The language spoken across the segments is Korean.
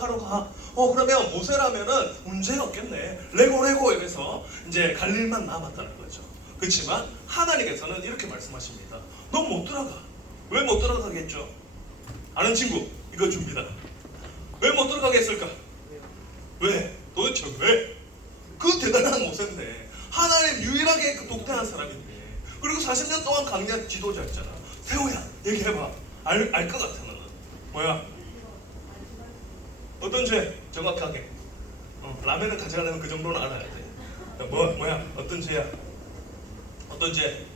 하러 가. 그러면 모세라면은 문제가 없겠네. 레고 이래서 이제 갈 일만 남았다는 거죠. 그렇지만 하나님께서는 이렇게 말씀하십니다. 너 못 들어가. 왜 못 들어가겠죠? 아는 친구 이거 줍니다. 왜 못 들어가겠을까? 왜? 도대체 왜? 그 대단한 모세인데, 하나님 유일하게 그 독대한 사람인데, 그리고 40년 동안 강력 지도자였잖아. 세호야 얘기해봐. 알 것 같아. 너는 뭐야? 어떤 죄? 정확하게 라면을 가져가려면 그 정도는 알아야 돼. 뭐야? 어떤 죄야? 어떤 죄?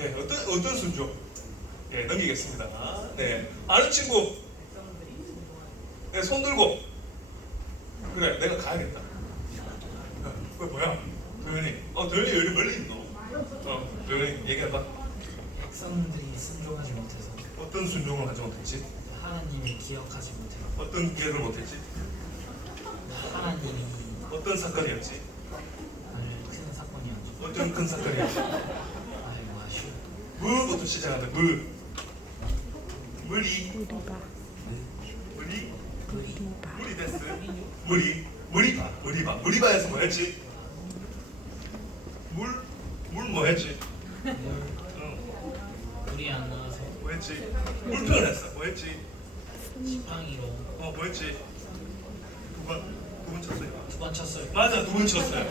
예, 어떤 순종? 예, 넘기겠습니다. 네, 아는 친구. 네, 손 들고. 그래, 내가 가야겠다. 그거 뭐야? 도현이. 도현이 여기 멀리 있노? 도현이 얘기해봐. 백성들이 순종하지 못해서 어떤 순종을 하지 못했지? 하나님을 기억하지 못해요. 어떤 기억을 못했지? 하나님이 어떤 사건이었지? 아주 큰 사건이었죠. 어떤 큰 사건이었지? 아이고 아쉬워. 무부터 시작한다. 물이 됐어. 무리바에서 뭐 했지? 물 뭐 했지? 물이 안 나와서 뭐 했지? 물 표현했어. 뭐 했지? 지팡이로 뭐 했지? 두 번 쳤어요. 2번 쳤어요. 맞아, 2번 쳤어요.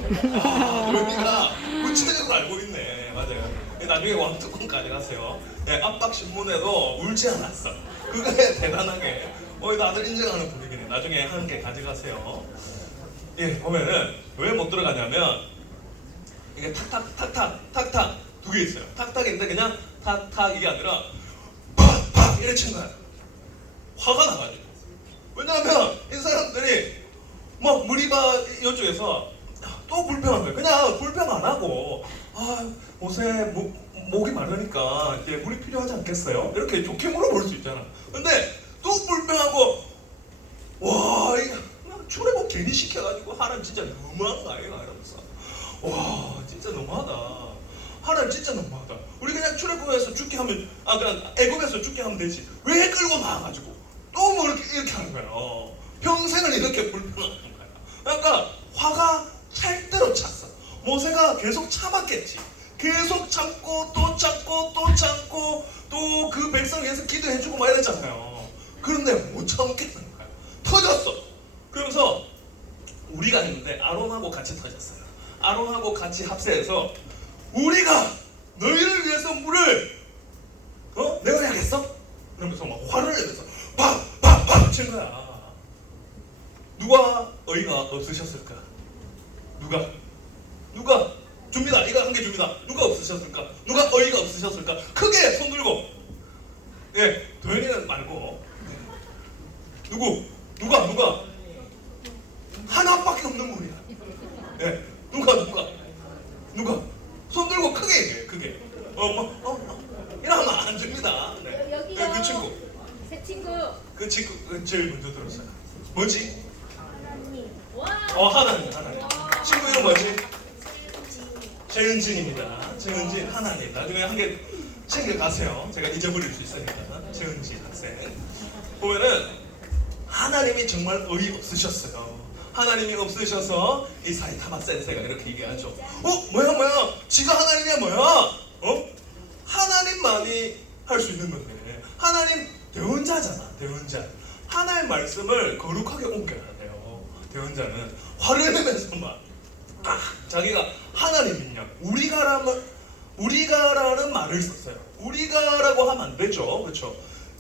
도현이가 구체적으로 알고 있네. 맞아요. 나중에 왕뚜껑 가져가세요. 네, 압박 신문에도 울지 않았어. 그게 대단하게 다들 인정하는 분위기네. 나중에 한 개 가져가세요. 예, 보면은 왜 못 들어가냐면 이게 탁탁 두 개 있어요. 탁탁인데 그냥 탁탁 이게 아니라 팍팍 이래 친 거야. 화가 나가지고. 왜냐하면 이 사람들이 막 무리바 이쪽에서 또 불평한 거예요. 그냥 불평 안 하고 모세 목이 마르니까 이게 물이 필요하지 않겠어요? 이렇게 좋게 물어볼 수 있잖아. 근데 또 불평하고 와 이거 출애굽 괜히 시켜가지고 하나님 진짜 너무한 거 아니에요? 이러면서 와 진짜 너무하다. 하나님 진짜 너무하다. 우리 그냥 출애굽에서 죽게 하면 그냥 애굽에서 죽게 하면 되지. 왜 끌고 나와가지고 또 뭐 이렇게 하는 거야. 평생을 이렇게 불평하는 거야. 그러니까 화가 찰 대로 찼어. 모세가 계속 참았겠지. 계속 참고 또 참고 또 참고 또 그 백성 위해서 기도해주고 막 이랬잖아요. 그런데 못 참겠는 거야. 터졌어. 그러면서 우리가 했는데 아론하고 같이 터졌어요. 아론하고 같이 합세해서 우리가 너희를 위해서 물을 내어야겠어? 그러면서 막 화를 내면서 팍팍팍 친 거야. 누가 어이가 없으셨을까? 누가 줍니다. 이거 한 개 줍니다. 누가 없으셨을까? 누가 어이가 없으셨을까? 크게 손 들고. 예, 도현이는 말고 누가 하나밖에 없는 분이야. 예, 누가 손 들고 크게 얘기해. 크게. 이러면 안 줍니다. 네. 여기요. 그 친구. 새 친구. 그 친구 제일 먼저 들었어요. 뭐지? 하나님. 와. 하나님. 친구 이름 뭐지? 최은진입니다. 최은진 하나님. 나중에 한 개 챙겨가세요. 제가 잊어버릴 수 있으니까. 최은진 학생. 보면은 하나님이 정말 어이 없으셨어요. 하나님이 없으셔서 이 사이타마 센세가 이렇게 얘기하죠. 뭐야? 지가 하나님이야 뭐야? 하나님만이 할 수 있는 건데. 하나님 대언자잖아. 대언자. 하나의 말씀을 거룩하게 옮겨야 돼요. 대언자는 화를 내면서 막 자기가 하나님이냐 우리가라는 말을 썼어요. 우리가라고 하면 안 되죠. 그렇죠?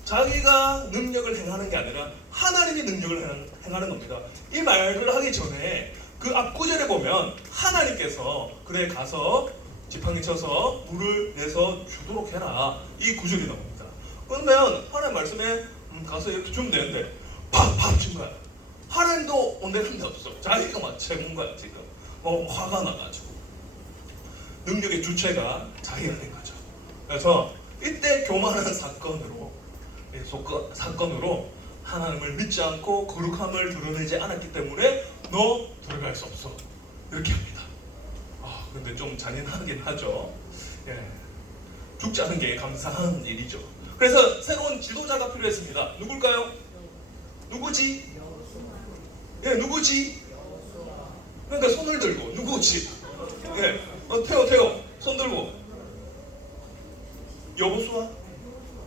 자기가 능력을 행하는 게 아니라 하나님이 능력을 행하는 겁니다. 이 말을 하기 전에 그 앞 구절에 보면 하나님께서 그래 가서 지팡이 쳐서 물을 내서 주도록 해라. 이 구절이 나옵니다. 그러면 하나님 말씀에 가서 이렇게 주면 되는데 팍팍 친 거야. 하나님도 온데간데 없어. 자기가 막 채운 거야 지금. 화가 나가지고 능력의 주체가 자기가 된 거죠. 그래서 이때 교만한 사건으로 하나님을 믿지 않고 거룩함을 드러내지 않았기 때문에 너 들어갈 수 없어 이렇게 합니다. 근데 좀 잔인하긴 하죠. 예. 죽지 않은 게 감사한 일이죠. 그래서 새로운 지도자가 필요했습니다. 누굴까요? 누구지? 예, 누구지? 그러니까 손을 들고 누구지? 예, 태호 손 들고 여호수아?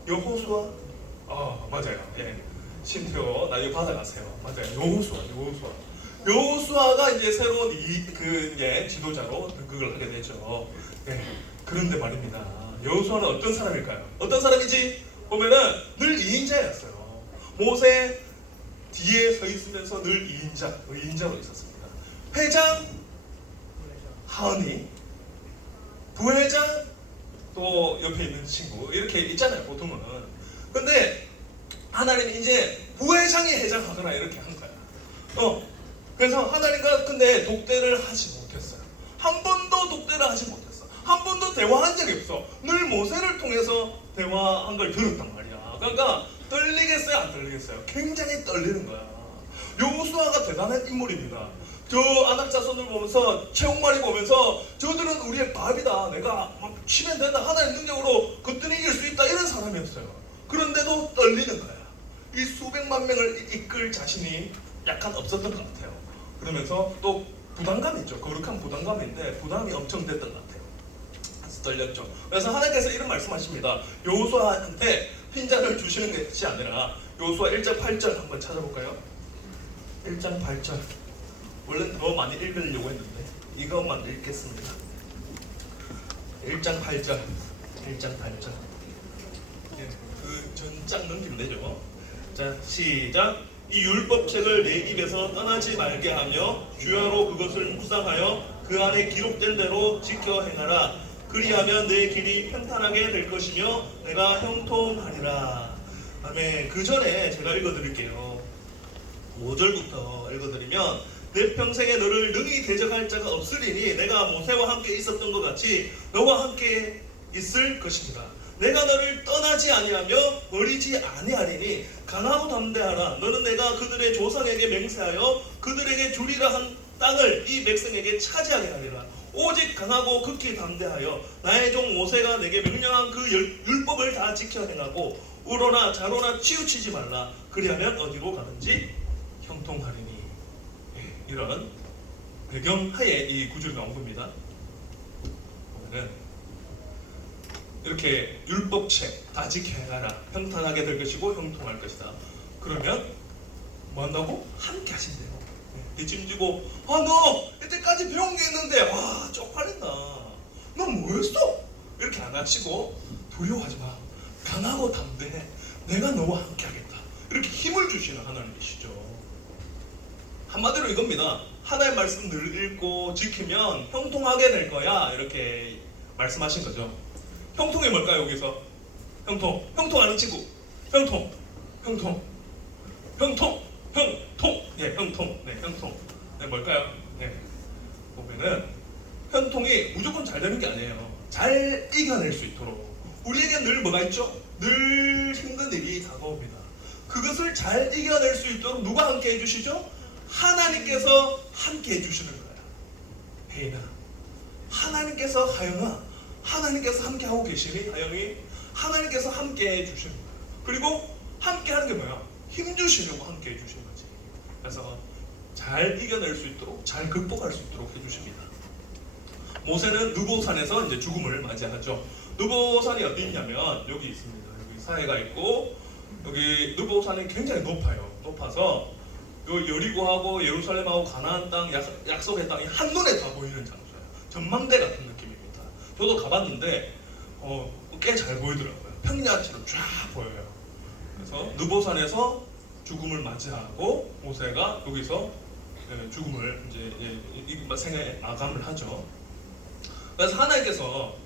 여호수아? 아 맞아요. 예, 심태호 나중에 받아가세요. 맞아요. 여호수아가 이제 새로운 이제 지도자로 등극을 하게 되죠. 예, 그런데 말입니다. 여호수아는 어떤 사람일까요? 어떤 사람이지? 보면은 늘 2인자였어요. 모세 뒤에 서 있으면서 늘 2인자로 있었습니다. 회장 하은이, 부회장 또 옆에 있는 친구 이렇게 있잖아요 보통은. 근데 하나님이 이제 부회장이 회장하거나 이렇게 한 거야. 그래서 하나님과 근데 독대를 하지 못했어요. 한 번도 독대를 하지 못했어. 한 번도 대화한 적이 없어. 늘 모세를 통해서 대화한 걸 들었단 말이야. 그러니까 떨리겠어요 안 떨리겠어요? 굉장히 떨리는 거야. 여호수아가 대단한 인물입니다. 저 아낙 자손을 보면서 최홍만이 보면서 저들은 우리의 밥이다. 내가 막 치면 된다. 하나님 능력으로 그들을 이길 수 있다. 이런 사람이었어요. 그런데도 떨리는 거야. 이 수백만 명을 이끌 자신이 약간 없었던 것 같아요. 그러면서 또 부담감이 있죠. 거룩한 부담감인데 부담이 엄청 됐던 것 같아요. 그래서 떨렸죠. 그래서 하나님께서 이런 말씀하십니다. 여호수아한테 핀잔을 주시는 것이 아니라 여호수아 1장 8절 한번 찾아볼까요? 1장 8절. 원래 더 많이 읽으려고 했는데 이것만 읽겠습니다. 1장 8절. 그 전장 넘기면 되죠. 자, 시작. 이 율법책을 내 입에서 떠나지 말게 하며 주야로 그것을 묵상하여 그 안에 기록된 대로 지켜 행하라. 그리하면 내 길이 평탄하게 될 것이며 내가 형통하리라. 아멘. 그 전에 제가 읽어드릴게요. 5절부터 읽어드리면 내 평생에 너를 능히 대적할 자가 없으리니 내가 모세와 함께 있었던 것 같이 너와 함께 있을 것입니다. 내가 너를 떠나지 아니하며 버리지 아니하리니 강하고 담대하라. 너는 내가 그들의 조상에게 맹세하여 그들에게 주리라 한 땅을 이 백성에게 차지하게 하리라. 오직 강하고 극히 담대하여 나의 종 모세가 내게 명령한 그 율법을 다 지켜 행하고 우로나 좌로나 치우치지 말라. 그리하면 어디로 가든지 형통하리니. 이런 배경하에 이 구절이 나온 겁니다. 보면은 이렇게 율법책 다 지켜 행하라. 평탄하게 될 것이고 형통할 것이다. 그러면 뭐 한다고? 함께 하신대요. 뒷짐지고 너 이때까지 배운 게 있는데 와 쪽팔린다. 너 뭐했어? 이렇게 안 하시고 두려워하지 마. 강하고 담대해. 내가 너와 함께 하겠다. 이렇게 힘을 주시는 하나님이시죠. 한마디로 이겁니다. 하나의 말씀 늘 읽고 지키면 형통하게 될 거야. 이렇게 말씀하신 거죠. 형통이 뭘까요? 여기서 형통 아는 친구. 형통. 예, 형통. 네, 형통. 네, 뭘까요? 네, 보면은 형통이 무조건 잘 되는 게 아니에요. 잘 이겨낼 수 있도록 우리에게 늘 뭐가 있죠? 늘 힘든 일이 다가옵니다. 그것을 잘 이겨낼 수 있도록 누가 함께 해주시죠? 하나님께서 함께 해주시는 거예요. 혜인아, 하나님께서 하영아, 하나님께서 함께 하고 계시니 하영이, 하나님께서 함께 해주시는 거예요. 그리고 함께 하는 게 뭐야? 힘 주시려고 함께 해주시는 거지. 그래서 잘 이겨낼 수 있도록, 잘 극복할 수 있도록 해주십니다. 모세는 느보산에서 이제 죽음을 맞이하죠. 느보산이 어디 있냐면 여기 있습니다. 여기 사해가 있고 여기 느보산이 굉장히 높아서 요 여리고하고 예루살렘하고 가나안 땅, 약속의 땅이 한눈에 다 보이는 장소예요. 전망대 같은 느낌입니다. 저도 가봤는데 꽤 잘 보이더라고요. 평야처럼 쫙 보여요. 그래서 느보산에서 죽음을 맞이하고 모세가 여기서 죽음을 이제 생에 마감을 하죠. 그래서 하나님께서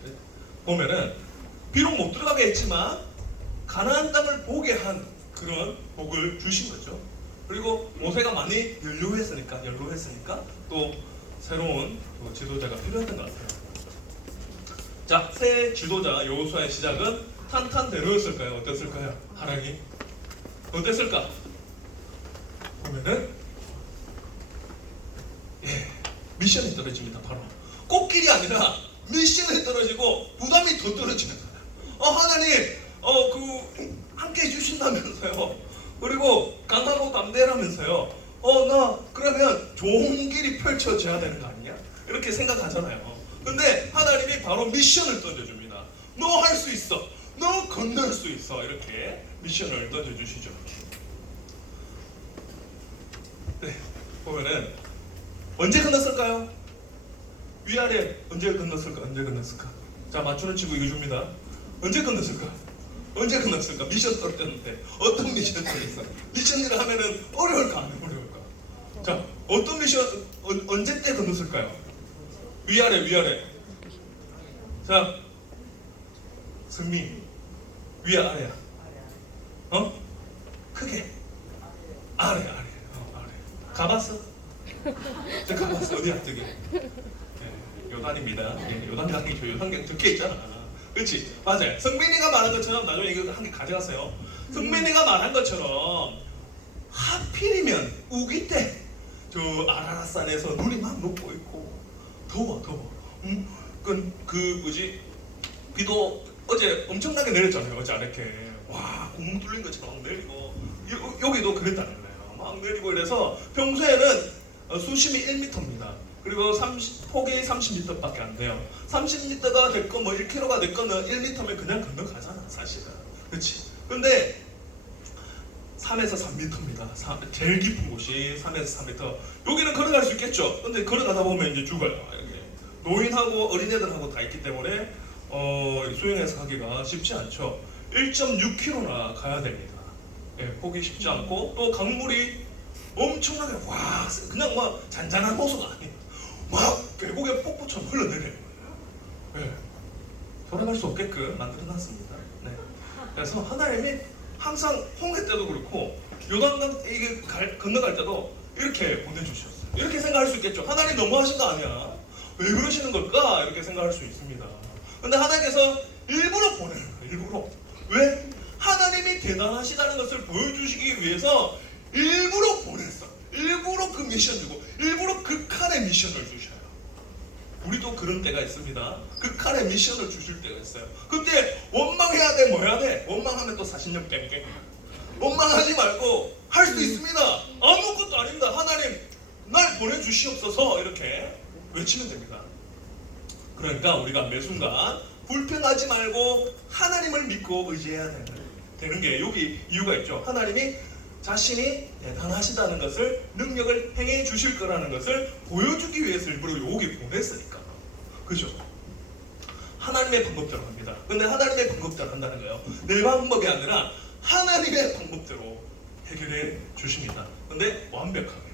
보면은 비록 못 들어가게 했지만 가나안 땅을 보게 한 그런 복을 주신 거죠. 그리고 모세가 많이 연로했으니까 또 새로운 지도자가 필요했던 것 같아요. 자, 새 지도자 여호수아의 시작은 탄탄대로였을까요? 어땠을까요? 하락이 어땠을까? 보면은 미션이 떨어집니다. 바로 꽃길이 아니라 미션이 떨어지고 부담이 더 떨어지는 거예요. 하나님 함께 해주신다면서요. 그리고 강하고 또 담대라면서요. 나 그러면 좋은 길이 펼쳐져야 되는 거 아니야? 이렇게 생각하잖아요. 근데 하나님이 바로 미션을 던져줍니다. 너 할 수 있어. 너 건널 수 있어. 이렇게 미션을 던져주시죠. 네, 보면은 언제 건넜을까요? 위아래 언제 건넜을까? 언제 건넜을까? 자, 맞추는 친구 이거 줍니다. 언제 건넜을까? 언제 건넜을까? 미션 떨어졌는데 어떤 미션 떨어졌어? 미션이라 하면은 어려울까 안 어려울까? 자, 어떤 미션 언제 때 건넜을까요? 위아래. 자, 승민 위야 아래야? 크게 아래. 가봤어? 저 가봤어. 어디야 저기? 네, 요단입니다. 네, 요단강이 저 요단강 적혀 있잖아. 그렇지? 맞아요. 성민이가 말한 것처럼 나중에 이거 한 개 가져가세요. 성민이가 말한 것처럼 하필이면 우기 때 저 아라라산에서 눈이 막 녹고 있고 더워. 그 뭐지? 비도 어제 엄청나게 내렸잖아요. 어제 이렇게 와 구멍 뚫린 것처럼 막 내리고 여기도 그랬다는 거예요. 막 내리고 이래서 평소에는 수심이 1m입니다. 그리고 폭이 30m밖에 안 돼요. 30m가 됐건 뭐 1km가 됐건 1m면 그냥 건너가잖아 사실은. 그렇지? 근데 3에서 3m입니다. 제일 깊은 곳이 3에서 3m. 여기는 걸어갈 수 있겠죠. 근데 걸어가다 보면 이제 죽어요. 이렇게. 노인하고 어린애들하고 다 있기 때문에 수영해서 가기가 쉽지 않죠. 1.6km나 가야 됩니다. 예, 보기 쉽지 않고 또 강물이 엄청나게 와 그냥 막 잔잔한 호수가 아니에요. 막 계곡에 폭포처럼 흘러내려요. 예, 돌아갈 수 없게끔 만들어놨습니다. 네. 그래서 하나님이 항상 홍해 때도 그렇고 요단강 이게 건너갈 때도 이렇게 보내주셨어요. 이렇게 생각할 수 있겠죠. 하나님 너무하신 거 아니야? 왜 그러시는 걸까? 이렇게 생각할 수 있습니다. 근데 하나님께서 일부러 보내는 거예요. 일부러. 왜? 하나님이 대단하시다는 것을 보여주시기 위해서 일부러 보냈어. 일부러 그 미션 주고 일부러 극한의 미션을 주셔요. 우리도 그런 때가 있습니다. 극한의 미션을 주실 때가 있어요. 그때 원망해야 돼? 뭐 해야 돼? 원망하면 또 40년 뺑뺑. 원망하지 말고 할 수 있습니다. 아무것도 아닙니다. 하나님 날 보내주시옵소서 이렇게 외치면 됩니다. 그러니까 우리가 매 순간 불평하지 말고 하나님을 믿고 의지해야 되는 게 여기 이유가 있죠. 하나님이 자신이 대단하시다는 것을 능력을 행해 주실 거라는 것을 보여주기 위해서 일부러 여기 보냈으니까. 그죠? 하나님의 방법대로 합니다. 근데 하나님의 방법대로 한다는 거예요. 내 방법이 아니라 하나님의 방법대로 해결해 주십니다. 근데 완벽하게.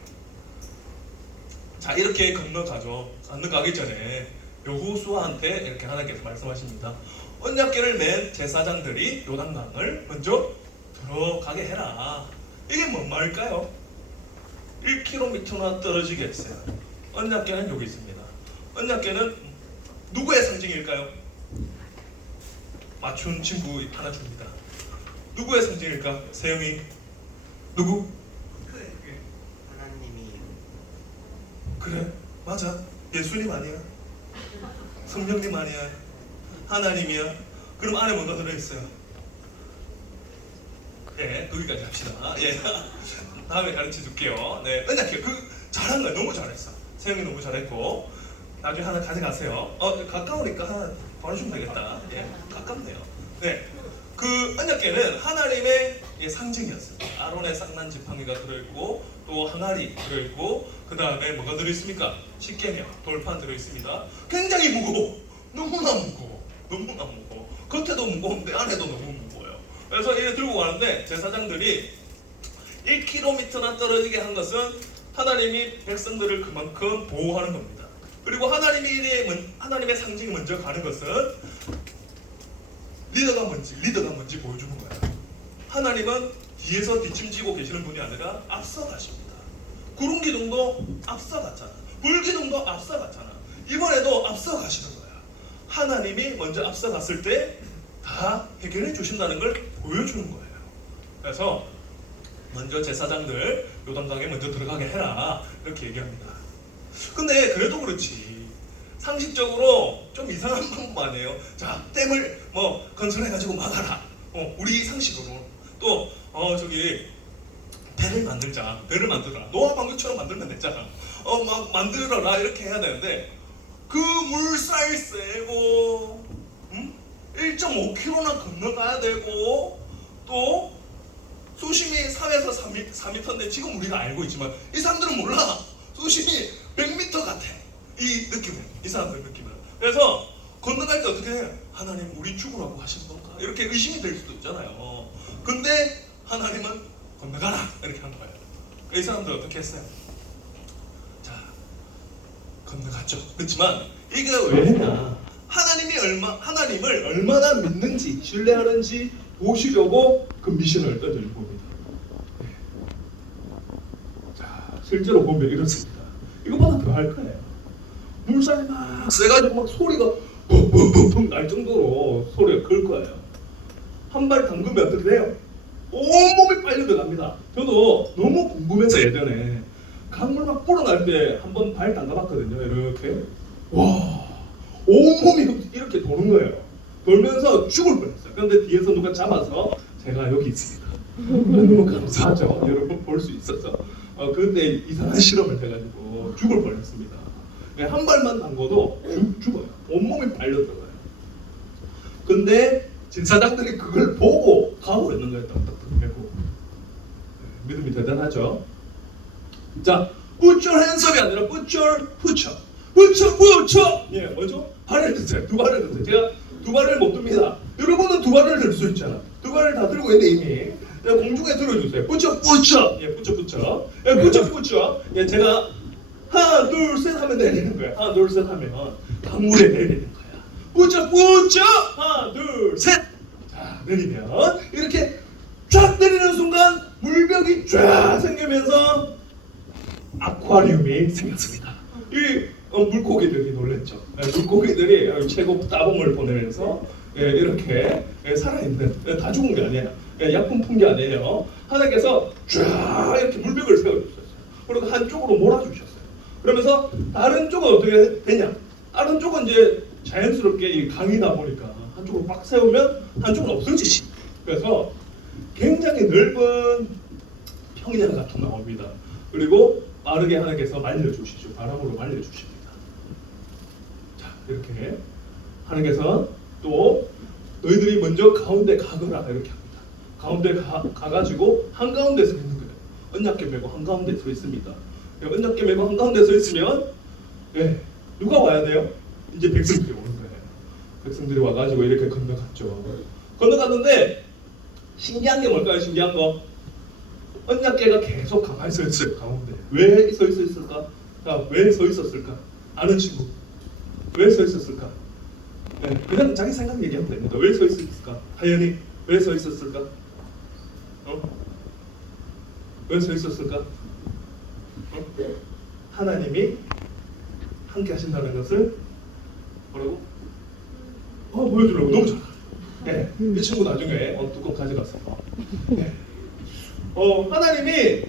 자, 이렇게 건너가죠. 건너가기 전에 여호수아한테 이렇게 하나님께서 말씀하십니다. 언약궤를 맨 제사장들이 요단강을 먼저 들어가게 해라. 이게 뭔 말일까요? 1km나 떨어지게 했어요. 언약궤는 여기 있습니다. 언약궤는 누구의 상징일까요? 맞춘 친구 하나 줍니다. 누구의 상징일까? 세영이 누구? 하나님이요. 그래 맞아. 예수님 아니야? 성령님 아니야? 하나님이야? 그럼 안에 뭐가 들어있어요? 예, 거기까지 합시다. 예, 다음에 가르쳐 줄게요. 네, 언약궤 잘한 거야. 너무 잘했어. 세영이 너무 잘했고 나중에 하나 가져가세요. 가까우니까 하나 보내주면 되겠다. 예, 가깝네요. 네, 그 언약궤는 하나님의 상징이었어요. 아론의 쌍난 지팡이가 들어있고 또 항아리 들어있고 그 다음에 뭐가 들어있습니까? 십계명 돌판 들어있습니다. 굉장히 무거워. 너무나 무거워. 겉에도 무거운데 안에도 너무 무거워요. 그래서 이래 들고 가는데 제사장들이 1km나 떨어지게 한 것은 하나님이 백성들을 그만큼 보호하는 겁니다. 그리고 하나님의 상징이 먼저 가는 것은 리더가 뭔지 보여주는 거예요. 하나님은 뒤에서 뒷짐지고 계시는 분이 아니라 앞서 가십니다. 구름 기둥도 앞서 갔잖아. 불 기둥도 앞서 갔잖아. 이번에도 앞서 가시는 거야. 하나님이 먼저 앞서 갔을 때 다 해결해 주신다는 걸 보여주는 거예요. 그래서 먼저 제사장들 요단강에 먼저 들어가게 해라 이렇게 얘기합니다. 근데 그래도 그렇지 상식적으로 좀 이상한 방법 아니에요. 자, 댐을 뭐 건설해가지고 막아라. 우리 상식으로 또 저기 배를 만들자. 배를 만들어라. 노아 방주처럼 만들면 됐잖아. 막 만들어라 이렇게 해야 되는데 그 물살 세고 1.5km나 건너가야 되고 또 수심이 4에서 4m인데 지금 우리가 알고 있지만 이 사람들은 몰라. 수심이 100m 같아. 이 느낌은, 이 사람들 느낌은. 그래서 건너갈 때 어떻게 해? 하나님 우리 죽으라고 하신 건가? 이렇게 의심이 될 수도 있잖아요. 근데 하나님은 건너가라 이렇게 한 거예요. 이 사람들 어떻게 했어요? 자, 건너갔죠. 그렇지만 이게 왜 했냐? 하나님을 얼마나 믿는지 신뢰하는지 보시려고 그 미션을 떠들고 봅니다. 네. 자, 실제로 보면 이렇습니다. 이거보다 더 할 거예요. 물살이 막 세가지고 막 소리가 붕붕붕붕 날 정도로 소리가 클 거예요. 한 발 담그면 어떻게 돼요? 온몸이 빨려 들어갑니다. 저도 너무 궁금해서 예전에 강물 막 불어날 때 한번 발 담가봤거든요. 이렇게 와 온몸이 이렇게 도는 거예요. 돌면서 죽을 뻔했어요. 그런데 뒤에서 누가 잡아서 제가 여기 있습니다. 너무 감사하죠. 여러분 볼 수 있어서. 그때 이상한 실험을 해가지고 죽을 뻔했습니다. 한 발만 담궈도 죽어요. 온몸이 빨려 들어가요. 근데 진사장들이 그걸 보고 가고 있는 거예요. 딱딱딱 메고. 믿음이 대단하죠. 자, put your hands up이 아니라 put your put up. put up. 예, 뭐죠? 발을 드세요. 두 발을 드세요. 제가 두 발을 못 듭니다. 여러분은 두 발을 들 수 있잖아. 두 발을 다 들고 있는데 이미. 공중에 들어주세요. put up. 예, put up. 예, put up. 예, 제가 하나, 둘, 셋 하면 내리는 거야. 하나, 둘, 셋 하면 강물에 내리는 거야. 뿌쩍 하나, 둘, 셋. 자, 내리면 이렇게 쫙 내리는 순간 물벽이 쫙 생기면서 아쿠아리움이 생겼습니다. 이 물고기들이 놀랬죠. 물고기들이 최고 따봉을 보내면서 이렇게 살아있는, 다 죽은 게 아니에요. 약품 푼 게 아니에요. 하나님께서 쫙 이렇게 물벽을 세워주셨어요. 그리고 한쪽으로 몰아주셨어요. 그러면서 다른 쪽은 어떻게 되냐? 다른 쪽은 이제 자연스럽게 이 강이다 보니까 한쪽으로 빡 세우면 한쪽은 없어지지. 그래서 굉장히 넓은 평양 같은 나옵니다. 그리고 빠르게 하나님께서 말려주시죠. 바람으로 말려주십니다. 자, 이렇게 하나님께서 또 너희들이 먼저 가운데 가거라 이렇게 합니다. 가운데 가가지고 한가운데 서 있는 거예요. 언약궤 메고 한가운데 서 있습니다. 언약궤 메고 한가운데 서 있으면 누가 와야 돼요? 이제 백성들이 오는 거예요. 백성들이 와가지고 이렇게 건너갔죠. 건너갔는데 신기한 게 뭘까요? 신기한 거. 언약궤가 계속 가만히 서 있어요. 가운데. 왜 서 있었을까? 자, 왜 서 있었을까? 아는 친구. 왜 서 있었을까? 그냥 자기 생각 얘기하면 됩니다. 왜 서 있었을까? 하연이 왜 서 있었을까? 왜 서 있었을까? 하나님이 함께 하신다는 것을 뭐라고? 보여주려고. 너무 잘하. 이 친구 나중에 뚜껑 가져갔어요. 하나님이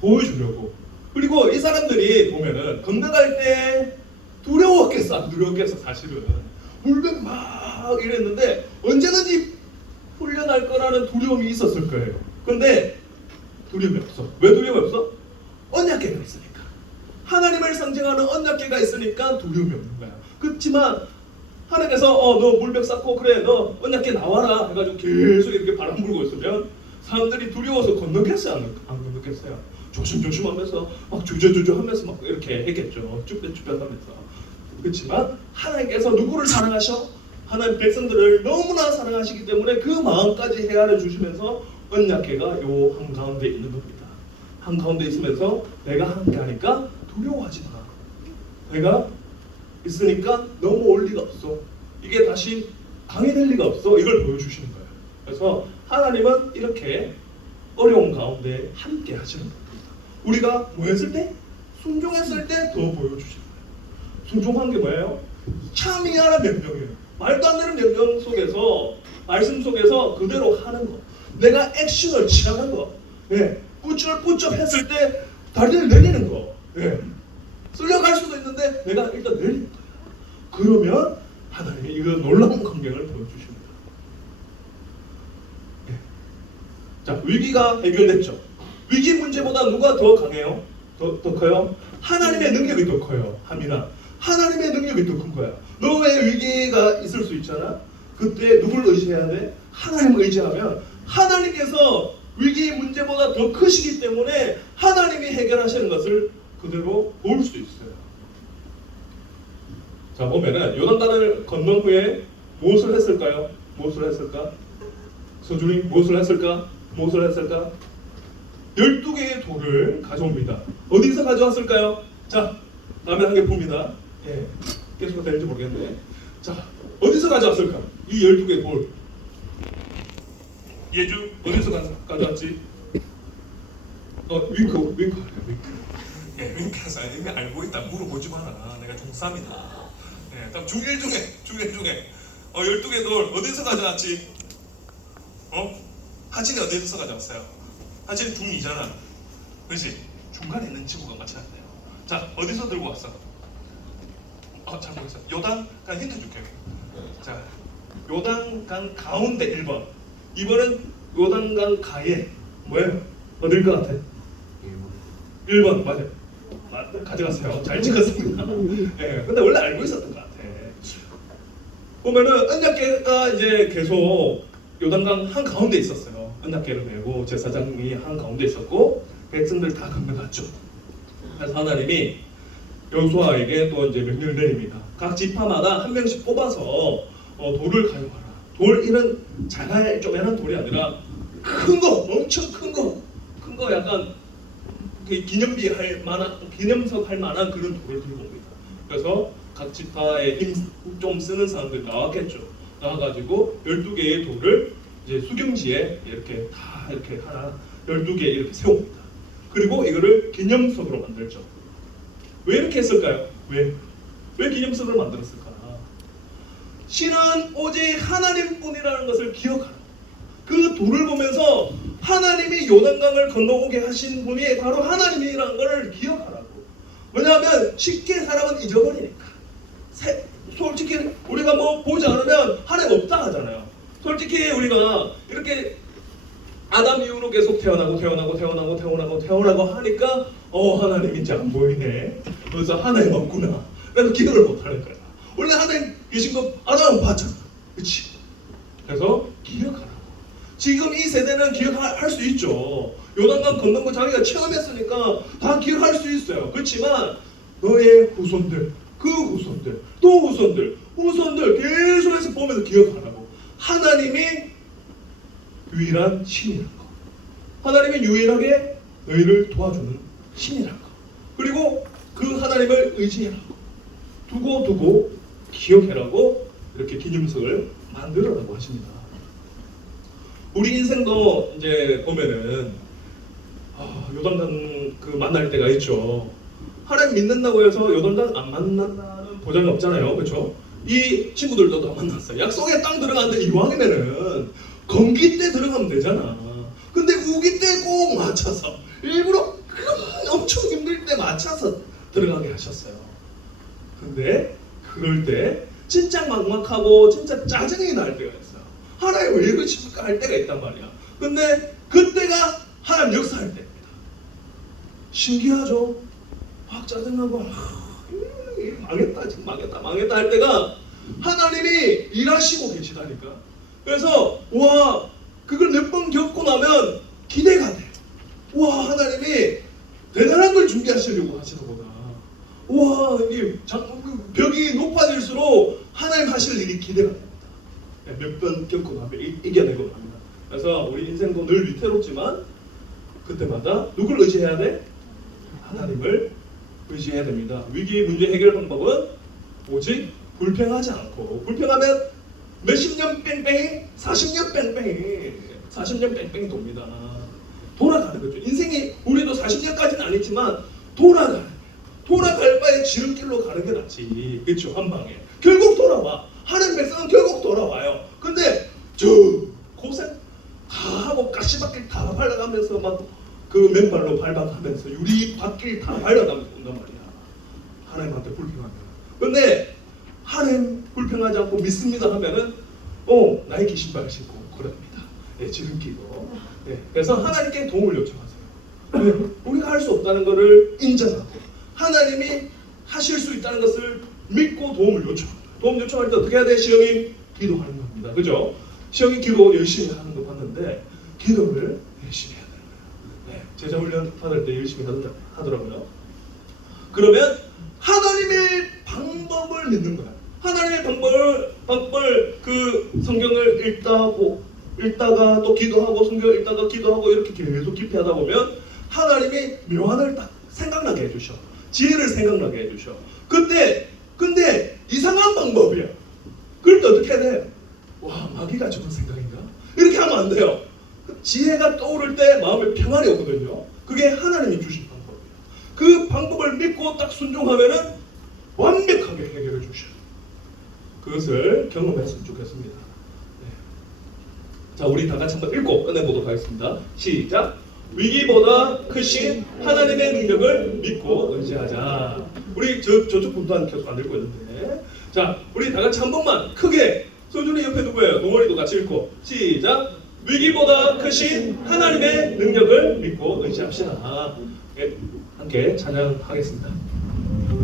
보여주려고. 그리고 이 사람들이 보면은 건너갈 때 두려웠겠어, 안 두려웠겠어. 사실은 물병 막 이랬는데 언제든지 풀려날 거라는 두려움이 있었을 거예요. 근데 두려움이 없어. 왜 두려움이 없어? 언약궤가 있으니까. 하나님을 상징하는 언약궤가 있으니까 두려움이 없는 거야. 그렇지만 하나님께서 너 물병 쌓고 그래 너 언약궤 나와라 해가지고 계속 이렇게 바람 불고 있으면 사람들이 두려워서 건너겠어요? 안 건너겠어요? 조심조심하면서 막 주저주저하면서 막 이렇게 했겠죠. 쭈뼛쭈뼛하면서. 그렇지만 하나님께서 누구를 사랑하셔? 하나님 백성들을 너무나 사랑하시기 때문에 그 마음까지 헤아려 주시면서 언약궤가 요 한가운데 있는 겁니다. 한가운데 있으면서 내가 함께 하니까 두려워하지 마. 내가 있으니까 넘어올 리가 없어. 이게 다시 강해될 리가 없어. 이걸 보여주시는 거예요. 그래서 하나님은 이렇게 어려운 가운데 함께 하시는 겁니다. 우리가 뭐 했을 때? 순종했을 때 더 보여주시는 거예요. 순종한 게 뭐예요? 참 미안한 명령이에요. 말도 안 되는 명령 속에서 말씀 속에서 그대로 하는 거. 내가 액션을 취하는 거. 뿌쩍뿌쩍 했을 때 다리를 내리는 거. 쓸려갈 수도 있는데 내가 일단 내리는 거야. 그러면 하나님이 이거 놀라운 광경을 보여주십니다. 자, 위기가 해결됐죠. 위기 문제보다 누가 더 강해요? 더 커요? 하나님의 능력이 더 커요. 하민아, 하나님의 능력이 더 큰 거야. 너 왜 위기가 있을 수 있잖아? 그때 누굴 의지해야 돼? 하나님을 의지하면 하나님께서 위기 문제보다 더 크시기 때문에 하나님이 해결하시는 것을 그대로 볼 수 있어요. 자, 보면은 요단강을 건넌 후에 무엇을 했을까요? 무엇을 했을까? 서준이 무엇을 했을까? 무엇을 했을까? 12개의 돌을 가져옵니다. 어디서 가져왔을까요? 자, 다음에 한 개 봅니다. 예, 계속 되는지 모르겠네. 자, 어디서 가져왔을까? 이 12개의 돌. 예주, 어디서 가져왔지? 윙크. 예, 윙크해서 이미 알고 있다. 물어보지 마라. 내가 중3이다. 예, 다음 중1 중에 12개 돌 어디서 가져왔지? 하진이 어디서 가져왔어요? 하진이 중2잖아. 그렇지? 중간에 있는 친구가 맞춰야 돼요. 자, 어디서 들고 왔어? 잘 모르겠어. 요단강 힌트 줄게요. 자, 요단강 가운데 1번. 2번은 요단강 가에 뭐예요? 어딜 것 같아? 1번 맞아요. 가져갔어요. 잘 찍었습니다. 예, 근데 원래 알고 있었던 것 같아. 보면은 언약궤가 이제 계속 요단강 한 가운데 있었어요. 언약궤를 메고 제사장이 한 가운데 있었고 백성들 다 건너갔죠. 그래서 하나님이 여호수아에게 또 이제 명령을 내립니다. 각 지파마다 한 명씩 뽑아서 돌을 가져와라. 돌 이런 작아 쪼매난 돌이 아니라 큰 거, 엄청 큰 거 약간 기념비 할 만한, 기념석 할 만한 그런 돌을 들고 옵니다. 그래서 각 지파에 힘 좀 쓰는 사람들 나왔겠죠. 나와가지고 12개의 돌을 이제 수경지에 이렇게 다 이렇게 하나 12개 이렇게 세웁니다. 그리고 이거를 기념석으로 만들죠. 왜 이렇게 했을까요? 왜 기념석을 만들었을까? 신은 오직 하나님뿐이라는 것을 기억하라. 그 돌을 보면서 하나님이 요단강을 건너오게 하신 분이 바로 하나님이라는 것을 기억하라고. 왜냐하면 쉽게 사람은 잊어버리니까. 솔직히 우리가 뭐 보지 않으면 하나님 없다 하잖아요. 솔직히 우리가 이렇게 아담 이후로 계속 태어나고 하니까 하나님 이제 안 보이네. 그래서 하나님 없구나. 그래서 기억을 못하는 거야. 원래 하나님 계신 거 아담은 봤잖아. 그렇지? 그래서 기억하라. 지금 이 세대는 기억할 수 있죠. 요단강 건넌 거 자기가 체험했으니까 다 기억할 수 있어요. 그렇지만 너의 후손들, 그 후손들, 또 후손들 계속해서 보면서 기억하라고. 하나님이 유일한 신이라는 거. 하나님이 유일하게 너희를 도와주는 신이라는 거. 그리고 그 하나님을 의지하라고. 두고 기억해라고 이렇게 기념석을 만들어라고 하십니다. 우리 인생도 이제 보면은 요단강 그 만날 때가 있죠. 하나님 믿는다고 해서 요단강 안 만난다는 보장이 없잖아요. 그렇죠? 이 친구들도 다 만났어요. 약속의 땅 들어가는데 이왕이면은 건기 때 들어가면 되잖아. 근데 우기 때 꼭 맞춰서 일부러 엄청 힘들 때 맞춰서 들어가게 하셨어요. 근데 그럴 때 진짜 막막하고 진짜 짜증이 날 때가 있어요. 하나님 왜 이러십니까 할 때가 있단 말이야. 근데 그때가 하나님 역사할 때입니다. 신기하죠? 막 짜증나고 망했다 지금 망했다 할 때가 하나님이 일하시고 계시다니까. 그래서 와 그걸 몇 번 겪고 나면 기대가 돼. 와 하나님이 대단한 걸 준비하시려고 하시는구나. 와 이게 벽이 높아질수록 하나님 하실 일이 기대가 됩니다. 몇 번 겪고 나면 이겨내고 합니다. 그래서 우리 인생도 늘 위태롭지만 그때마다 누굴 의지해야 돼? 하나님을 의지해야 됩니다. 위기 문제 해결 방법은 오직 불평하지 않고, 불평하면 몇십 년 뺑뺑이, 40년 뺑뺑이, 40년 뺑뺑이 돕니다. 돌아가는 거죠. 인생이 우리도 40년까지는 아니지만 돌아갈 바에 지름길로 가는 게 낫지. 그렇죠? 한 방에 결국 돌아와. 하나님 백성은 결국 돌아와요. 근데 저 고생 다 하고 가시밭길 다 밟아가면서 막 그 맨발로 밟아가면서 유리밭길 다 밟아가면서 온단 말이야. 하나님한테 불평하면. 근데 하나님 불평하지 않고 믿습니다 하면은 나이키 신발 신고 그럽니다. 예, 지름길로. 예, 그래서 하나님께 도움을 요청하세요. 우리가 할 수 없다는 것을 인정하고 하나님이 하실 수 있다는 것을 믿고 도움을 요청합니다. 도움 요청할 때 어떻게 해야 돼? 시영이 기도하는 겁니다. 그죠? 시영이 기도 열심히 하는 거 봤는데 기도를 열심히 해야 되는 거예요. 네, 제자 훈련 받을 때 열심히 하더라고요. 그러면 하나님의 방법을 믿는 거야. 하나님의 방법을 그 성경을 읽다가 또 기도하고 성경을 읽다가 기도하고 이렇게 계속 깊이 하다 보면 하나님이 묘안을 딱 생각나게 해주셔. 지혜를 생각나게 해주셔. 근데 이상한 방법이야. 그럴 때 어떻게 해야 돼? 와, 마귀가 저런 생각인가? 이렇게 하면 안 돼요. 지혜가 떠오를 때 마음에 평안이 오거든요. 그게 하나님이 주신 방법이에요. 그 방법을 믿고 딱 순종하면은 완벽하게 해결해 주셔. 그것을 경험했으면 좋겠습니다. 네. 자, 우리 다 같이 한번 읽고 끝내보도록 하겠습니다. 시작. 위기보다 크신 하나님의 능력을 믿고 의지하자. 우리 저쪽 분도 계속 안 읽고 있는데. 자, 우리 다 같이 한 번만 크게. 소준이 옆에 누구예요? 동원이도 같이 읽고. 시작. 위기보다 크신 하나님의 능력을 믿고 의지합시다. 네, 함께 찬양하겠습니다.